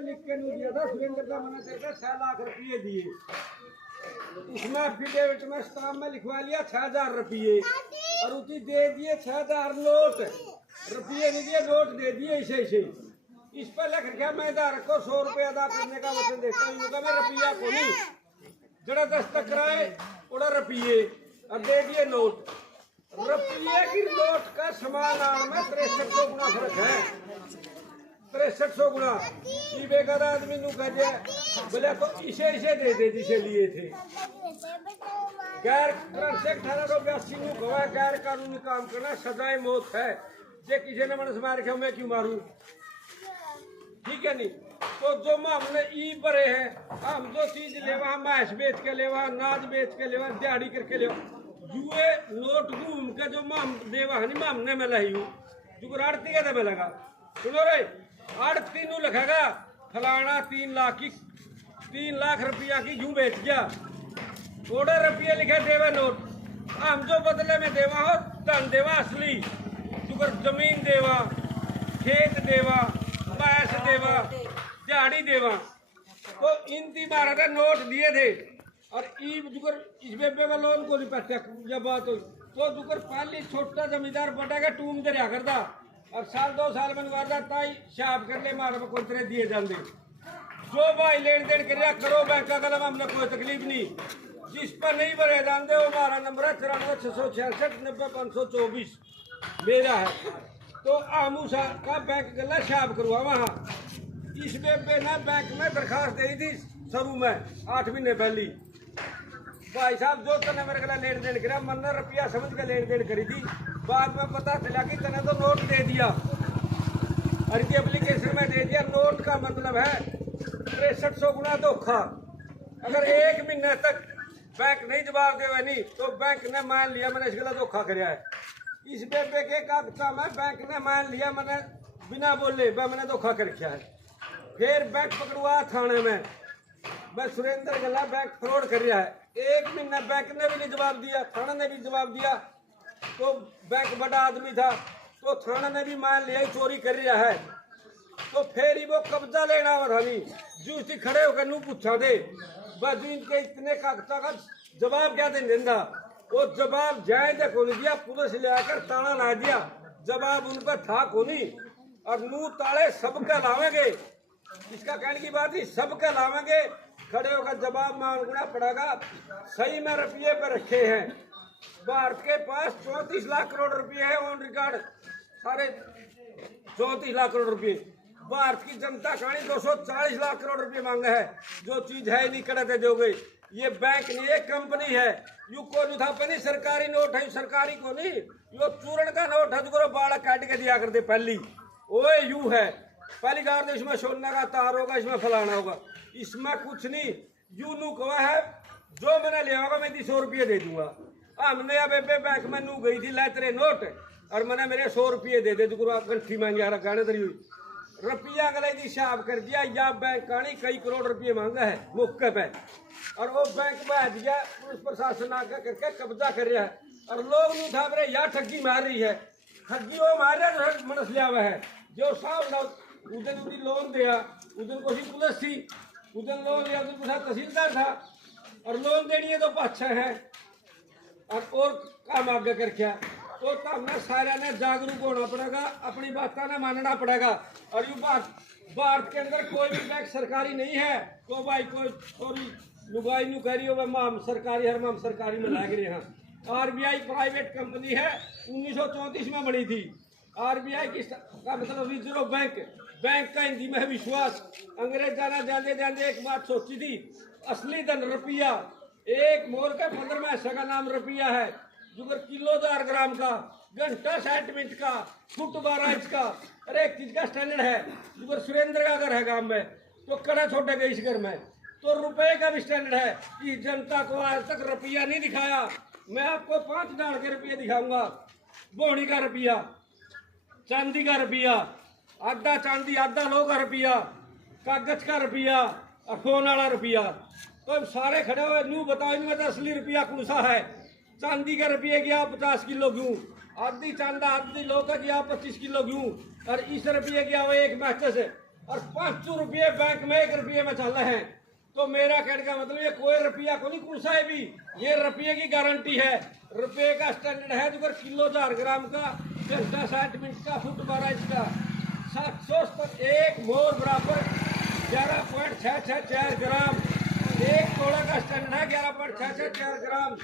पे लिख के नहीं दिया था सुरेंद्र का मैंने तेरे को 6 लाख रुपये दिए। उसमें एफिडेविट में स्टाम्प में लिखवा लिया 6,000 रुपये और उसी दे दिए 6,000 नोट, रुपये नहीं दिए नोट दे दिए ऐसे ऐसे। इस पर लिख रखा मैं धारक को 100 रुपये अदा करने का वचन देता हूँ। मैं रुपया को नहीं जरा दस्तक कराए उड़ा रुपये और दे दिए नोट। रुपये की नोट का समान में 6300 गुना फर्क है, 6300 गुना। ये बेकार आदमी नु कह दिया बोले तो इसे इसे दे दे जिसे लिए थे। गैर ट्रांसेक्ट 1882 नु गवा गैर कानूनी काम करना सजाए मौत है। जे किसी ने मन मार के मैं क्यों मारूं, ठीक है नहीं। तो जो हमने ई भरे हैं, हम जो चीज लेवा मैश बेच के लेवा, नाज बेच के लेवा, दिहाड़ी करके लेवा, जुए नोट घूम के जो माम देवा है नहीं मामने में लही हूँ जो आड़ती के दबे लगा। सुनो रे आड़ती नु लिखेगा फलाना 3 लाख रुपया की यूं बेच गया, थोड़े रुपये लिखे देवे नोट। हम जो बदले में देवा हो धन देवा असली, जुगर जमीन देवा, खेत देवा, पैस देवा, दिहाड़ी देवा। तो इन 3 नोट दिए थे और जुगर इस बेबे में लोन को नहीं पट्टा जब बात हुई तो जुगर पहली छोटा जमींदार बटेगा टूम दरिया करता और साल 2 साल में करता ताई शाप कर ले मार में कोई तरह दिए जाते। जो भाई लेन देन कर करो बैंक का कलम, हमने कोई तकलीफ नहीं। जिस पर नहीं भरे जाते वो हमारा नंबर है 93 666 90 524 मेरा है। तो आमू का बैंक गला शाप करवा वहाँ। इस बेबे ने बैंक में दरखास्त दी थी शुरू में 8 महीने पहली। भाई साहब जो तने मेरे गला लेन देन करा मन रुपया समझ के लेन देन करी थी, बाद में पता चला कि तने तो नोट दे दिया और ये एप्लीकेशन में दे दिया। नोट का मतलब है 6300 गुना धोखा। अगर 1 महीने तक बैंक नहीं जवाब देवे नहीं तो बैंक ने मान लिया मैंने इसके धोखा कराया है। इस बेबे के कागजा में बैंक ने मान लिया मैंने बिना बोले मैंने धोखा कर रखा है। फिर बैंक पकड़वा थाने में, मैं सुरेंद्र गला बैंक फ्रॉड कर रहा है। 1 महीना बैंक ने भी नहीं जवाब दिया, थाना ने भी जवाब दिया। तो बैंक बड़ा आदमी था तो थाना ने भी मान लिया चोरी कर रहा है। तो फिर ही वो कब्जा लेना और हमी जूसी खड़े होकर नू पूछा दे बस इनके इतने कागजा का जवाब क्या दे देंदा। वो जवाब जाए दे को नहीं दिया, पुलिस ले आकर ताला ला दिया, जवाब उन पर था को नहीं। और नू ताले सबका लावेंगे, इसका कहने की बात ही सबका लावेंगे, खड़े होकर जवाब मांगना पड़ेगा। सही में रुपये पे रखे हैं। भारत के पास 34 लाख करोड़ रुपए है ऑन रिकॉर्ड, सारे 34 लाख करोड़ रुपए। भारत की जनता कहानी 240 लाख करोड़ रुपए मांगे है, जो चीज है नहीं करते दोगे। ये बैंक नहीं, ये कंपनी है। यू को नहीं था पनी सरकारी नोट है, सरकारी को नहीं, यो चूरण का नोट है जो बाड़ा काट के दिया करते पहली। ओए यू है पहली गाड़ दे, इसमें सोने का तार होगा, इसमें फलाना होगा, इसमें कुछ नहीं। यू नू कहा है जो मैंने लिया होगा मैं 100 रुपये दे दूंगा। हमने अब बैंक में नू गई थी ला तेरे नोट और मैंने मेरे 100 रुपये दे दे जो गंठी मांगे गाने तरी हुई रुपया गले की हिसाब कर दिया। या बैंक कहानी कई करोड़ रुपये मांगा है मौके पे और वो बैंक में आ गया। पुलिस प्रशासन आकर करके कब्जा कर रहा है और लोग नहीं था मेरे या ठगी मार रही है। ठगी वो मार रहा है मनस लिया हुआ है जो साहब उधर उधर लोन दिया, उधर कोई पुलिस थी, उधर लोन लिया उधर तहसीलदार था और लोन देनी है तो पाछा है और काम आगे कर क्या। तो हमने सारे ने जागरूक होना पड़ेगा, अपनी बातों ने मानना पड़ेगा। और यू भारत के अंदर कोई भी बैंक सरकारी नहीं है। तो भाई कोई थोड़ी लुगाई नु करी हो हम सरकारी हर हम सरकारी में लाग रहे हैं। आरबीआई प्राइवेट कंपनी है, 1934 में बनी थी। आरबीआई की का मतलब रिजर्व बैंक, बैंक का हिंदी में विश्वास। अंग्रेज जाना जाने जाने एक बात सोची थी, असली धन रुपया। एक मोर का 15 पैसे का नाम रुपया है, जुगर किलो 4 ग्राम का, घंटा 60 मिनट का, फुट 12 इंच का, हर एक चीज का स्टैंडर्ड है। जुगर सुरेंद्र का घर है गांव में तो कड़ा छोटे गए इस घर में तो रुपए का भी स्टैंडर्ड है। कि जनता को आज तक रुपया नहीं दिखाया। मैं आपको 5 डाल के रुपये दिखाऊंगा। बोहनी का रुपया, चांदी का रुपया, आधा चांदी आधा लोह का रुपया, कागज का रुपया, अखोन वाला रुपया। तो सारे खड़े हुए नू बताओ इनमें तो असली रुपया कौन सा है। चांदी का रुपये गया 50 किलो क्यों, आधी चांदा आधी लोह का गया 25 किलो क्यों, और इस रुपये गया वो 1 मैचस और 500 रुपये बैंक में 1 रुपये में चल रहे हैं। तो मेरा कहने का मतलब ये कोई रुपया को नहीं कुछ है भी, ये रुपये की गारंटी है। रुपये का स्टैंडर्ड है जो किलो 1000 ग्राम का, घंटा 60 मिनट का, फुट 12 इंच का, 700 एक मोर बराबर 11.664 ग्राम। 1 तोड़ा का स्टैंडर्ड है 11.664 ग्राम।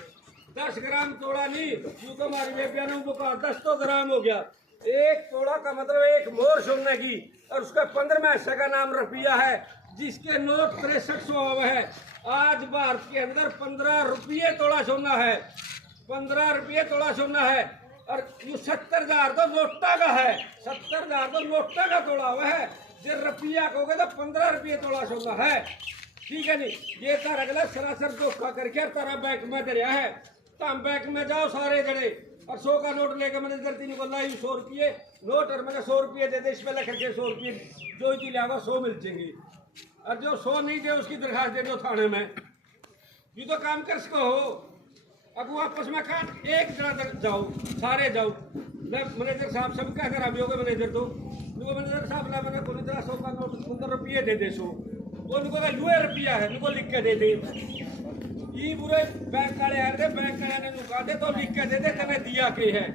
10 ग्राम तोड़ा नहीं, यूँ तो हमारी बेबिया ने बुका 10 तो ग्राम हो गया। 1 तोड़ा का मतलब 1 मोर सोने की, और उसका 15वें हिस्से का नाम रुपया है, जिसके नोट 6300 है। आज भारत के अंदर 15 रुपये तोड़ा सोना है, 15 रुपये तोड़ा सोना है। और ये 70,000 तो नोटा का है, 70,000 तो नोटा का तोड़ा हुआ है। जो रुपया कहोगे तो 15 रुपये तोड़ा सोना है, ठीक है नहीं। ये तारा अगला सरासर धोखा करके तारा बैंक में दरिया है। तो हम बैंक में जाओ सारे जड़े, और 100 का नोट लेकर मैंने गलती नहीं बोला 100 रुपये नोट, और मैंने 100 रुपये दे दे, इस पे लिख के 100 रुपये जो ही लिया 100 मिल जाएंगे। और जो 100 नहीं दे उसकी दरखास्त दे दो थाने में। ये तो काम कर सको हो। अब वो आपस में काट एक जगह जाओ, सारे जाओ, मैनेजर साहब सब क्या करा भी होगा मैनेजर तो मैनेजर साहब ला मैंने बोली तरह 100 का नोट 15 रुपये दे दे 100, तो उनको लुए रुपया है, उनको लिख के दे दे। ये बुरे बैंक वाले आ रहे, बैंक वाले ने नुका दे तो लिख के दे दे तने दिया के है।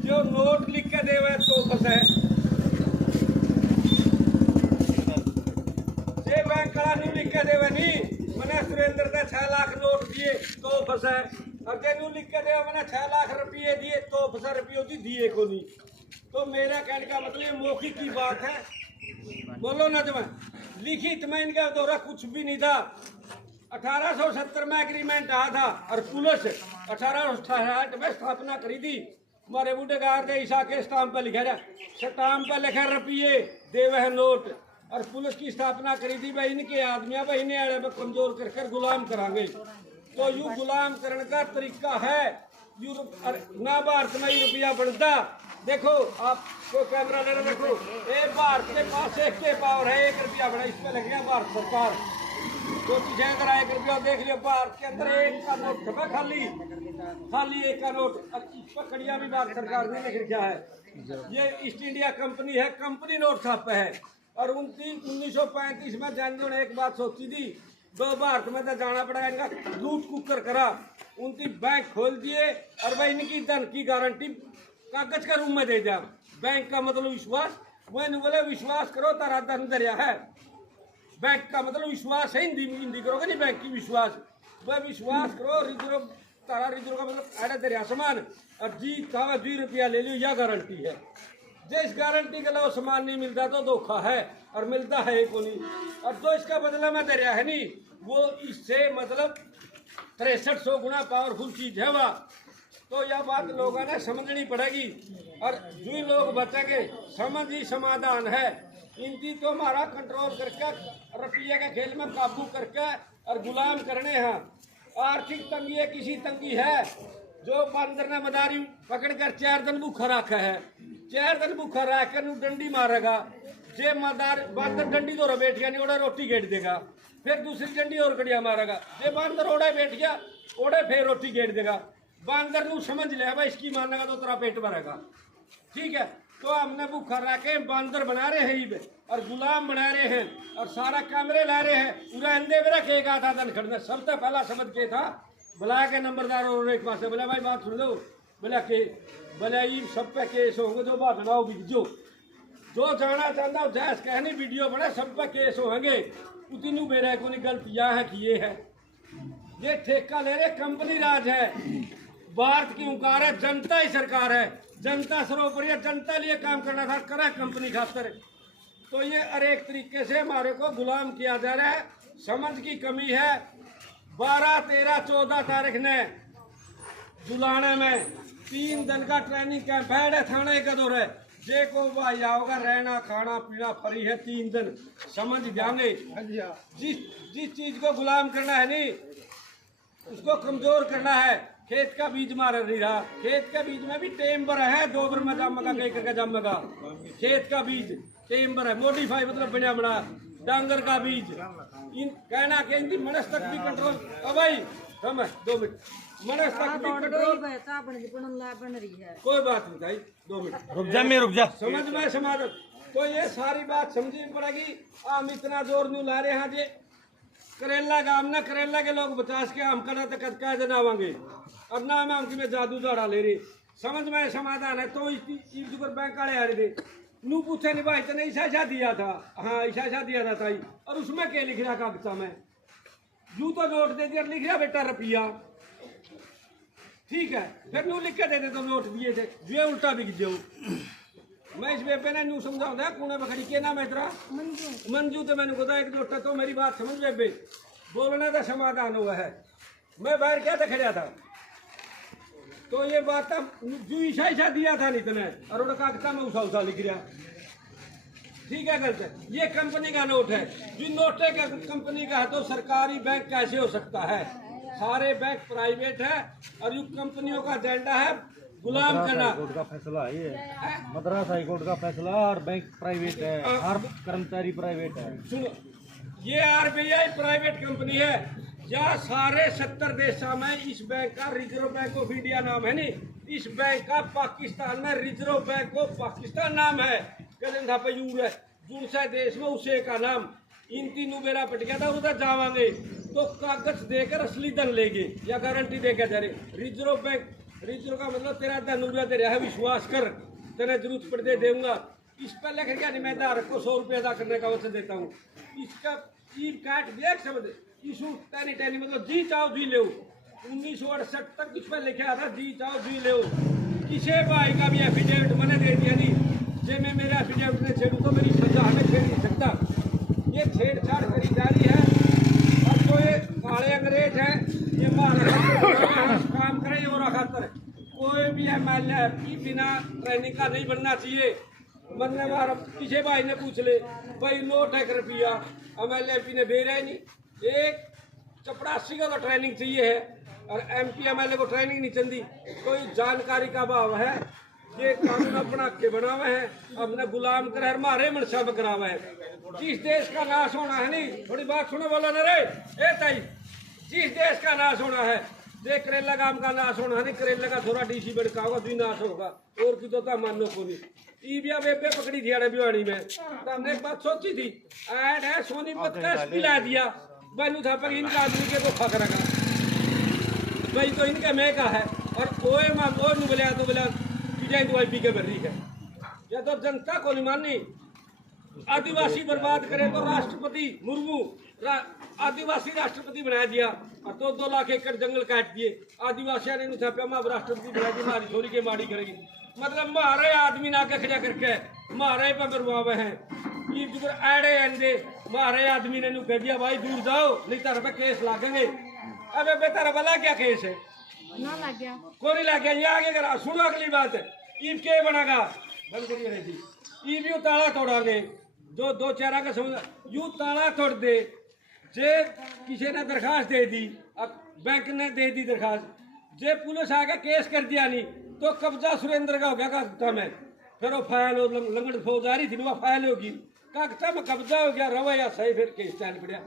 जो नोट लिख के दे हुए तो फंसा है, बैंक वाला नहीं लिख के देवे नहीं, मैंने सुरेंद्र ने 6 लाख नोट दिए तो फंसा है। और तेनू लिख के दे मैंने 6 लाख रुपये दिए तो फंसा, रुपये दिए को नहीं। तो मेरा कहने का मतलब ये मौखिक की बात है, बोलो ना तुम्हें लिखित में इनका दौरा कुछ भी नहीं था। 1870 में एग्रीमेंट आया था, और पुलिस 1868 में स्थापना करी थी। हमारे बूढ़े गार के ईसा के स्टाम्प पे लिखा है, स्टाम्प पे लिखा रुपये देवे है नोट। और पुलिस की स्थापना करी थी भाई इनके आदमियां भाई इन्हें अड़े में कमजोर कर कर गुलाम करांगे। तो यू गुलाम करने का तरीका है, यू ना भारत में ही रुपया बनता। देखो आपको कैमरा ले देखो, ये भारत के पास एक के पावर है, 1 रुपया बना, इस पे लग गया भारत सरकार। तो पीछे अगर 1 रुपया देख लियो, भारत के अंदर 1 का नोट छपा, खाली 1 का नोट। इस पर कड़िया भी भारत सरकार ने लिख रखा है, ये ईस्ट इंडिया कंपनी है, कंपनी नोट छापा है। और 1935 में जानजो ने एक बात सोची थी, दो भारत में तो जाना पड़ा, इनका लूट कुकर करा, 29 बैंक खोल दिए, और भाई इनकी धन की गारंटी कागज का रूप में दे दिया। बैंक का मतलब विश्वास, मैंने बोले विश्वास करो तारा धन दरिया है। बैंक का मतलब विश्वास है, हिंदी करोगे नहीं बैंक की विश्वास, वह विश्वास करो। रिजर्व तारा रिजर्व का मतलब अरे दरिया समान, और जी था 2 रुपया ले लियो, यह गारंटी है। जिस गारंटी के लिए सामान नहीं मिलता तो धोखा है, और मिलता है को नहीं। और जो इसका बदला में दरिया है नहीं, वो इससे मतलब 6300 गुना पावरफुल चीज है वह। तो यह बात लोगों ने समझनी पड़ेगी, और जो लोग बचेंगे समझ ही समाधान है। इनकी तो हमारा कंट्रोल करके रुपये के खेल में काबू करके और गुलाम करने हैं। आर्थिक तंगी है, किसी तंगी है, जो बंदर ने मदारी पकड़कर 4 दिन भूखा रखा है, 4 दिन भूखा रख कर डंडी मारेगा। जे मदार बंदर डंडी तो बैठ गया नहीं, ओड़ा रोटी गेट देगा, फिर दूसरी डंडी और कड़िया मारेगा। जे बंदर ओड़े बैठ गया, ओड़े फिर रोटी गेट देगा। बंदर नू समझ लिया भाई इसकी मारनेगा तो तेरा पेट भरेगा, ठीक है। तो हमने भूखा रखे बंदर बना रहे हैं और गुलाम बना रहे हैं, और सारा कैमरे ला रहे हैं। पूरा अंधे में रखेगा था धन खड़ना, सबसे पहला समझ के था बुला के नंबरदार और एक पास बोला भाई बात सुन लो, बोला के बोला ये सब पे केस होंगे, जो बात बनाओ जो जाना चाहता जैस कहनी वीडियो बना, सब पे केस होंगे। उतनी मेरे को नहीं गलतियाँ है कि ये है, ये ठेका ले रहे, कंपनी राज है, भारत की हुंकार है, जनता ही सरकार है, जनता सर्वोपरि है, जनता लिए काम करना था, करा कंपनी खातर। तो ये हर एक तरीके से हमारे को गुलाम किया जा रहा है, समझ की कमी है। 12, 13, 14 तारीख ने जुलाने में 3 दिन का ट्रेनिंग कैंप है, थाने का दौर है। जे को भाई आओगा, रहना खाना पीना फ्री है, 3 दिन समझ जाएंगे। जिस चीज को गुलाम करना है नहीं, उसको कमजोर करना है। खेत का बीज मार नहीं रहा, खेत का बीज में भी टेम्बर है, 2 बार में जमेगा, कई करके जमेगा। खेत का बीज टेम्बर है, मोडिफाई मतलब बना बना डांगर का बीज। इन कहना कि इनकी मनस तक भी कंट्रोल, अब भाई हम 2 मिनट मनस तक भी कंट्रोल, कोई बात नहीं भाई 2 मिनट रुक जा, समझ में समाधान तो ये सारी बात समझनी पड़ेगी। हम इतना जोर नहीं ला रहे हैं जी करेला गांव ना करेला के लोग 50 के हम करा तो कद का जना आवांगे और ना मैं उनकी में जादू दौड़ा ले रही समझ में समाधान है। तो इस बैंक वाले आ रहे थे नू पूछे नहीं भाई तेने ईशा दिया था। हाँ ईशा दिया था ताई और उसमें क्या लिख रहा कागजा में यू तो नोट दे दिया लिख रहा बेटा रुपया ठीक है फिर नू लिख के दे दे तो नोट दिए थे जो उल्टा बिक जाऊ। मैं इस बेबे ने नू समझाऊंगा कूने बखड़ी के नाम है तेरा मंजू तो मैंने बताया एक दोस्त तो मेरी बात समझ बेबे बोलने का समाधान हुआ है। मैं बाहर क्या था खड़ा था तो ये बात जो ईशा दिया था नहीं तने और उन्होंने कागजा में उसा लिख रहा ठीक है गलत है। ये कंपनी का नोट है जो नोट है कंपनी का है तो सरकारी बैंक कैसे हो सकता है। सारे बैंक प्राइवेट है और ये कंपनियों का एजेंडा है गुलाम करना। कोर्ट का फैसला है ये मद्रास हाई कोर्ट का फैसला और बैंक प्राइवेट है हर कर्मचारी प्राइवेट है। सुनो ये आरबीआई प्राइवेट कंपनी है या सारे 70 देशों में इस बैंक का रिजर्व बैंक ऑफ इंडिया नाम है नहीं। इस बैंक का पाकिस्तान में रिजर्व बैंक ऑफ पाकिस्तान नाम है जून से देश में उसे का नाम। इन तीनों बेरा पट गया था उधर जावांगे तो कागज देकर असली धन लेंगे या गारंटी देकर जा रहे रिजर्व बैंक। रिजर्व का मतलब तेरा धन उड़ा दे रहा है विश्वास कर तेरा जरूरत पड़ दे दूंगा। इस पर लेकर क्या नहीं मैं धारक को 100 रुपये अदा करने का वचन देता हूँ। इसका चीप काट देख समझ इशू टैनी टैनी मतलब जी चाहो जी ले 1968 तक इस पर लिखा था जी चाहो जी ले किसी भाई का भी एफिडेविट मैंने दे दिया नहीं जे मैं मेरा एफिडेविट ने छेड़ू तो मेरी सजा हमें छेड़ नहीं सकता। ये छेड़छाड़ करी जा रही है और जो ये काले अंग्रेज हैं ये काम करे और खातर कोई भी MLA बिना ट्रेनिंग का नहीं बनना चाहिए। बनने वाला किसी भाई ने पूछ ले भाई नोट है रुपया MLA ने दे रहे नहीं एक चपरासी को तो ट्रेनिंग चाहिए है और MP MLA को ट्रेनिंग नहीं चलती। कोई जानकारी का अभाव है ये कानून अपना के बनावा है अपने गुलाम कर हमारे मनसा में करावा है। जिस देश का नाश होना है नहीं थोड़ी बात सुनो बोलो ना रे ए ताई जिस देश का नाश होना है जे करेला गांव का नाश होना है नहीं करेला का थोड़ा DC बढ़ का होगा भी नाश होगा और की तो मानो को नहीं। ईबिया बेबे पकड़ी थी अरे भिवाड़ी में तो हमने एक बात सोची थी ऐड है सोनीपत का पिला दिया बनू था पर इनका आदमी के को फक रखा भाई तो इनका मैं का है और कोई मां और नहीं बोले तो बोला विजय दवाई पी के भर रही है या तो जनता को नहीं माननी। आदिवासी बर्बाद करे तो राष्ट्रपति मुर्मू आदिवासी राष्ट्रपति बना दिया और 2-2 लाख एकड़ जंगल काट दिए। आदिवासियों ने छापा मैं राष्ट्रपति बना दी हमारी छोरी के माड़ी करेगी मतलब मारे आदमी ना के खड़ा करके मारे पर बरवावे हैं एड़े अंडे मारे आदमी ने कह दिया भाई दूर जाओ नहीं तारा पे केस लागेंगे। अबे बेतारा भला क्या केस है ना लग गया कोई नहीं लग गया ये आगे करा सुनो अगली बात ईब के बनेगा बंद करिए रही ईब यू ताला तोड़ांगे जो 2 चारा का समझ यू ताला तोड़ दे जे किसी ने दरखास्त दे दी अब बैंक ने दे दी दरखास्त जे पुलिस आके केस कर दिया नहीं तो कब्जा सुरेंद्र का हो गया कागजा में फिर वो फाइल लंगड़ फौजदारी थी वो फाइल होगी कागजा में कब्जा हो गया रवा या सही फिर केस चल पड़ा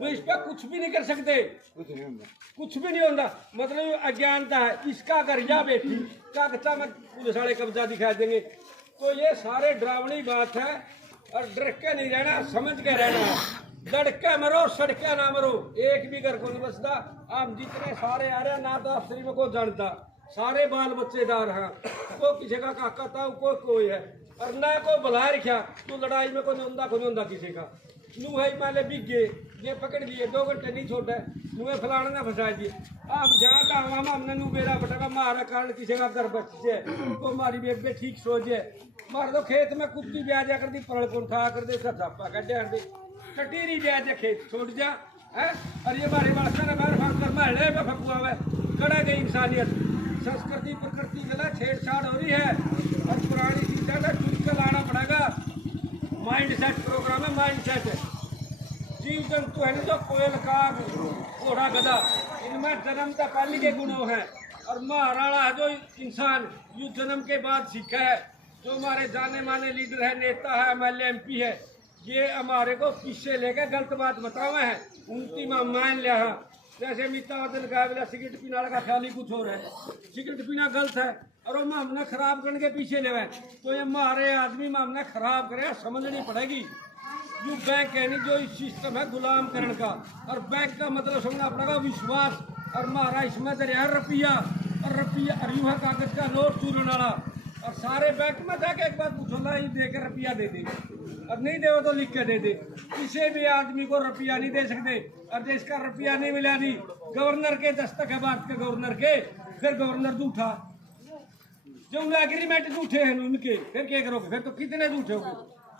वो इस पर कुछ भी नहीं कर सकते कुछ भी नहीं होता मतलब अज्ञानता है इसका अगर या बेटी कागजा में पुलिस वाले कब्जा दिखा देंगे तो ये सारे डरावनी बात है और डर के नहीं रहना समझ के रहना है। लड़के मरो सड़के ना मरो एक भी घर को नहीं बसता। आप जितने सारे आ रहे ना तो अफसरी में को जानता सारे बाल बच्चेदार हैं को किसी का काका था कोई है और ना को बुला रखा तो लड़ाई में को नहीं होता किसी का नू है पहले बिक गए ये पकड़ लिए 2 घंटे नहीं छोड़ा नुए फलाने ना फंसा दिए। आप जहाँ का हमने नू बेरा बटा मारा कारण किसी का घर बच्चे तो हमारी बेबे ठीक सोचे मार दो खेत में कुत्ती ब्याज कर दी पड़ को उठा कर दे उसका छापा कटे दे कटीरी ब्याज खेत छोड़ जा है और ये बारी बात कर बाहर फांक कर महले में फकुआ में कड़ा गई इंसानियत संस्कृति प्रकृति गला छेड़छाड़ हो रही है और पुरानी चीजें का टूट के लाना पड़ेगा। माइंड सेट प्रोग्राम है माइंड सेट जीव जंतु है जो कोयल काग घोड़ा गधा इनमें जन्म का पहले के गुणों हैं और महाराणा जो इंसान यू जन्म के बाद सीखा है जो हमारे जाने माने लीडर है नेता है MLA MP है ये हमारे को किससे लेकर गलत बात बतावे हैं उनकी मान लिया जैसे मिता दिन गाय वाला सिगरेट पीने वाला का ख्याल ही कुछ और है। सिगरेट पीना गलत है और वो हमने खराब करने के पीछे ले तो ये हमारे आदमी हमने खराब करे समझनी पड़ेगी। जो बैंक है नहीं, जो इस सिस्टम है गुलाम करण का, और बैंक का मतलब समझना पड़ेगा विश्वास। और हमारा इसमें दरिया रुपया और यूं है कागज का नोट चूरन वाला। और सारे बैंक में जाके एक बात पूछो ना, ही देकर रुपया दे दे और नहीं दे तो लिख के दे दे। किसी भी आदमी को रुपया नहीं दे सकते। और जिसका रुपया नहीं मिला नहीं, गवर्नर के दस्तक है भारत के गवर्नर के, फिर गवर्नर झूठा। जो एग्रीमेंट झूठे हैं उनके, फिर क्या करोगे? फिर तो कितने झूठे होंगे।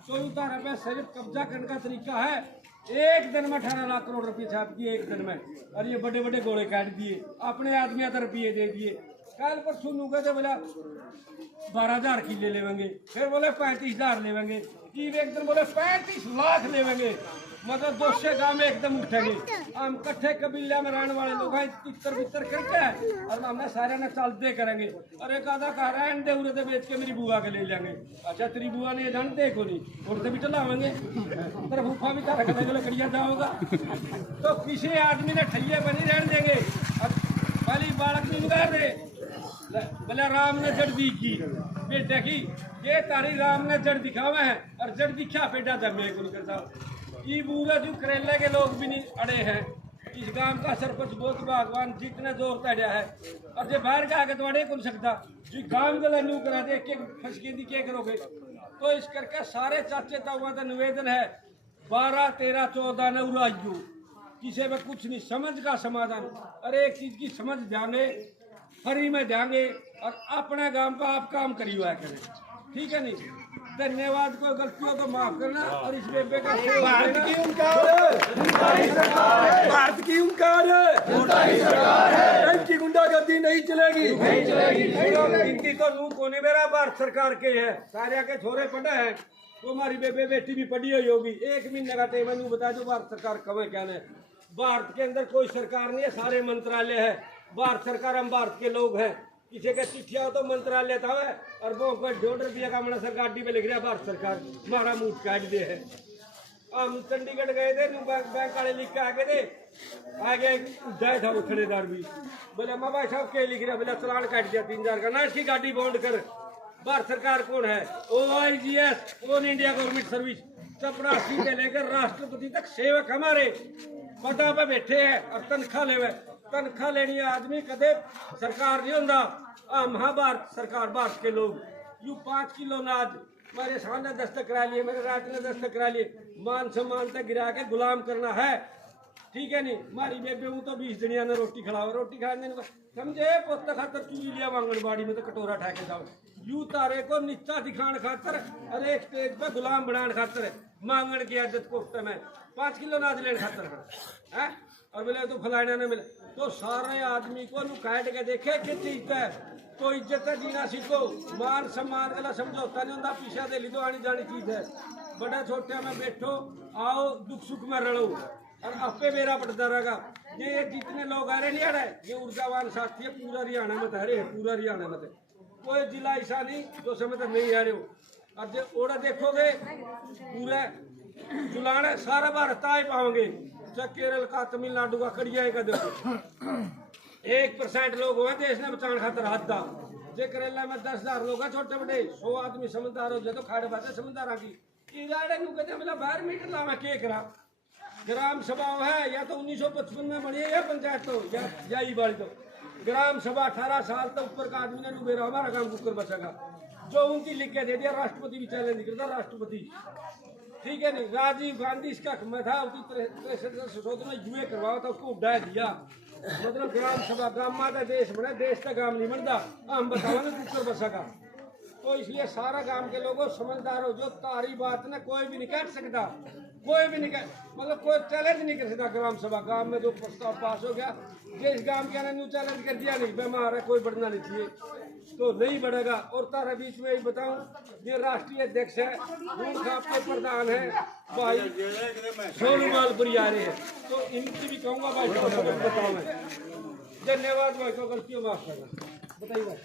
तो उतारा पे सिर्फ कब्जा करने का तरीका है। एक दिन में 18 लाख करोड़ रुपये छाप दिए एक दिन में, और ये बड़े बड़े गोले काट दिए, अपने आदमी आधा रुपये दे दिए। कल परसों नू कहते बोला 12,000 की ले लेंगे, फिर बोले 35,000 लेंगे, एक दिन बोले 35 लाख लेंगे। मतलब 200 गाँव में एकदम उठेंगे। हम कट्ठे कबीले में रहने वाले लोग हैं, तितर बितर करके और हमने सारे ने चलते करेंगे। और एक आधा कह रहा है उरे तो बेच के मेरी बुआ के ले लेंगे। अच्छा तेरी बुआ ने जानते को नहीं, उड़ते भी चलावेंगे, तेरा फूफा भी कर रखने लकड़िया जाओगा। तो किसी आदमी ने ठैये बनी रहने देंगे। अब पहली बालक नहीं निकाल रहे बोले राम ने जड़ दी की बेटा की, ये तारी राम ने जड़ दिखावा है और जड़ दिखा बेटा जमे को करता। ये बूढ़ा जो करेले के लोग भी नहीं अड़े हैं। इस गांव का सरपंच बहुत भगवान जितने जोर तड़िया है, और जो बाहर का आगे तो अड़े कौन सकता। जो गांव के नू करा दे के फसके दी क्या करोगे। तो इस करके सारे चाचे ताऊआ का निवेदन है 12, 13, 14 नवराजू किसी में कुछ नहीं समझ का समाधान। अरे एक चीज की समझ जाएंगे, फ्री में जाएंगे और अपने गांव का आप काम करी हुआ करें, ठीक है नहीं। धन्यवाद। कोई गलतियों को माफ करना। और इस बेबे का भारत की हुंकार है, की गुंडागर्दी नहीं चलेगी। इनकी तो नू कोने मेरा भारत सरकार के है, सारे के छोरे पढ़े हैं, तो हमारी बेबे बेटी भी पढ़ी हुई होगी। 1 महीने का टाइम है, बता दो भारत सरकार कब है क्या नहीं। भारत के अंदर कोई सरकार नहीं है, सारे मंत्रालय है। भारत सरकार हम भारत के लोग हैं। किसी का चिट्ठिया हो तो मंत्रालय था है, और वो 1.5 रुपया का मैंने सरकार डी पे लिख रहा भारत सरकार हमारा मुंह काट दे है। हम चंडीगढ़ गए थे, बैंक वाले लिख के आगे थे, आगे जाए था वो खड़ेदार भी बोले माँ भाई साहब क्या लिख रहा, बोला चलान काट दिया 3,000 का ना, इसकी गाड़ी बॉन्ड कर। भारत सरकार कौन है? OIGS, all India government service, चपरासी से लेकर राष्ट्रपति तक सेवक हमारे पदा पे बैठे हैं और तनख्वाह ले। तनख्वाह लेनी आदमी कदे सरकार नहीं होता। महाभारत सरकार भारत के लोग यू 5 किलो अनाज मेरे सामने दस्तक करा लिए, मेरे राज ने दस्तक करा लिए, मान सम्मान तक गिरा के गुलाम करना है, ठीक है नहीं। हमारी बेबे हूँ तो 20 दुनिया ने रोटी खिलाओ, रोटी खाने समझे पोत खातर चूरी लिया आंगनबाड़ी में तो कटोरा ठा के जाओ। यू तारे को नीचा दिखाने खातर और एक स्टेज पे गुलाम बनाने खातर मांगण की आदत कोफ्ते में 5 किलो अनाज लेने खातर है। और बोले तो फलाना ने मिले तो सारे आदमी को नु काट के देखे कि चीज है तो इज्जत जीना सीखो। मान सम्मान वाला समझौता नहीं होता, पीछा दे ली तो आनी जानी चीज है। बड़ा छोटे में बैठो, आओ दुख सुख में रड़ो और आपे मेरा पड़ता रहेगा। ये जितने लोग आ रहे नहीं आ रहे, ये ऊर्जावान साथी है, पूरा हरियाणा में तो है, पूरा हरियाणा में कोई जिला ऐसा नहीं जो समय तक नहीं आ रहे हो। और जो ओड़ा देखोगे पूरा जुलाना सारा भारत आए पाओगे, चाहे केरल का, तमिलनाडु का, कड़िया का देखो 1% लोग हुए देश ने बचाने खातर हद्दा। जे करेला में 10,000 लोग हैं छोटे बड़े, 100 आदमी समझदार हो जाए तो खाड़े बातें समझदार की बाहर मीटर लावा के करा। ग्राम सभा है या तो 1955 में बनी है या पंचायत तो या ही बाड़ी तो ग्राम सभा 18 साल तक ऊपर का आदमी ने डूबेरा हमारा काम कुकर बचेगा। जो उनकी लिख के दे दिया, राष्ट्रपति भी चैलेंज करता, राष्ट्रपति ठीक है नहीं। राजीव गांधी इसका मैं था, उसकी में जुए करवाया था, उसको उड़ाया दिया। मतलब ग्राम सभा ग्राम माता देश बने, देश का काम नहीं बनता। हम बताओ ना कुकर बचेगा। तो इसलिए सारा गांव के लोगों समझदार हो, जो तारी बात ने कोई भी नहीं काट सकता, कोई भी नहीं मतलब कोई चैलेंज नहीं कर सकता। ग्राम सभा गांव में जो प्रस्ताव पास हो गया, जिस गांव के ने चैलेंज कर दिया नहीं बेमार है, कोई बढ़ना नहीं चाहिए तो नहीं बढ़ेगा। और तारा बीच में ही बताऊं, ये राष्ट्रीय अध्यक्ष है, आपके प्रधान है भाई सोनू मालपुरी आ रहे हैं, तो इनकी भी कहूँगा भाई बताओ। धन्यवाद भाई को, गलतियों माफ करना, बताइए।